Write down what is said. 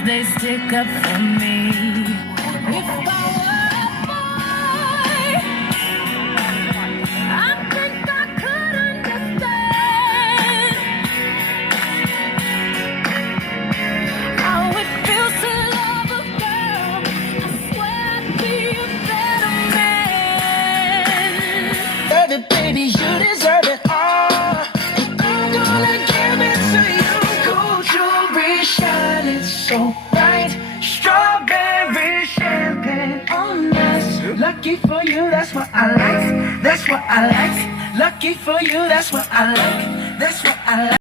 always they stick up for me. If I were a boy, I think I could understand how it feels to love a girl. I swear I'd be a better man. Deserve it, baby, you deserve it all. And I'm gonna give it to you. Gold jewelry shining so bright. Strawberry champagne on us. Lucky for you, that's what I like. That's what I like. Lucky for you, that's what I like. That's what I like.